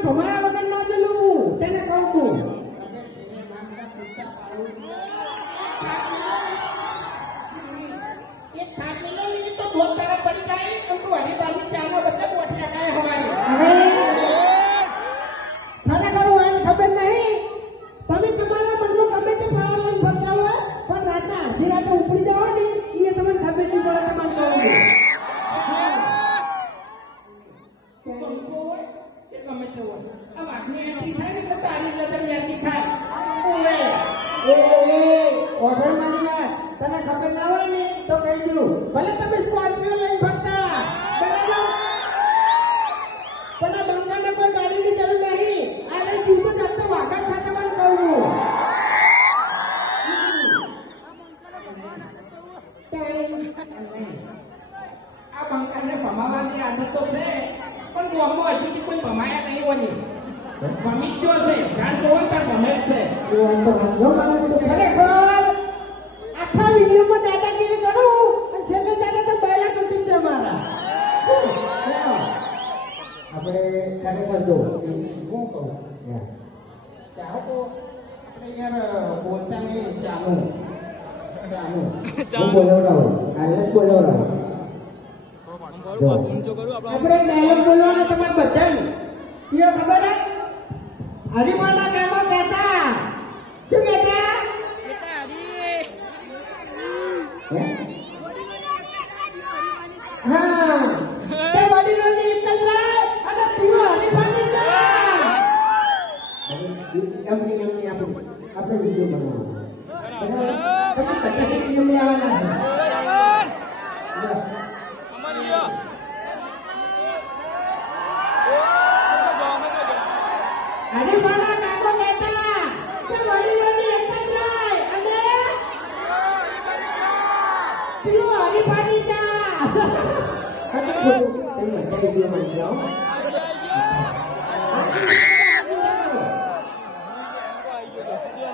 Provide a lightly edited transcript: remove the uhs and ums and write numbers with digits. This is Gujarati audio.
પણ ભમાયા વગર ના પેલું તેને કહું છું એક ખાટલી લઈ તો દો તારા પડી જાય તો તું હરીબાજી ચાના બદલે બોટિયા કાય હવાય ખરેખર હું એને ખબર નહીં તમે તમારા મનમાં ગમે તે ફાળો લઈને ફરતા હોય પણ રાતના અડધી રાતે ઉપડી જાઓ ને એ તમને ખબર નહીં પડે તમારે કહું બંકો હોય કે ગમે તે હોય આ વાઘની એન્ટ્રી થાય ને તો તારી નજર વ્યાજી થાય ઓલે ઓર્ડર માની વાત તને ખબર ના હોય ને તો કહી દઉં ભલે તમે સ્કોર્પિયો લઈને ફરતા બરાબર પણ આ બંગાળને કોઈ ગાડીની જરૂર નહીં આ જીવતો ચાલતો વાઘા ખાતે પણ કહું આ બંકાને ભમાવાની આદત તો છે પણ ગોમમાં હજુ સુધી કોઈ ભમાયા નહીં હોય ભમી જ જો છે જાણ જોવો તાર ભમે જ છે ખરેખર આખા વિડીયોમાં દાદાગીરી કરું અને છેલ્લે દાદા તો બેલા તૂટી જાય મારા આપણે ખરેખર જો હું કહું ચાહો તો આપણે યાર બોલતા નહીં ચાલુ હું બોલાવડાવું કાલે જ બોલાવડાવું આપણે ડાયલોગ બોલવાના તમારે બધાને કયો ખબર હે હરિમાના ગામમાં કહેતા શું કહેતા હા તે વડીલોને એક જ લાય અને પીવો હરિમાની જા એમની આપણે વિડીયો બનાવવાનો તમે પચાસ એમની આવવાના હરિમાના ગામમાં કહેતા તે વડીલોને એક જ લાય અને પીવો હરિમાની જા તમે બધા વિડીયો બનાવો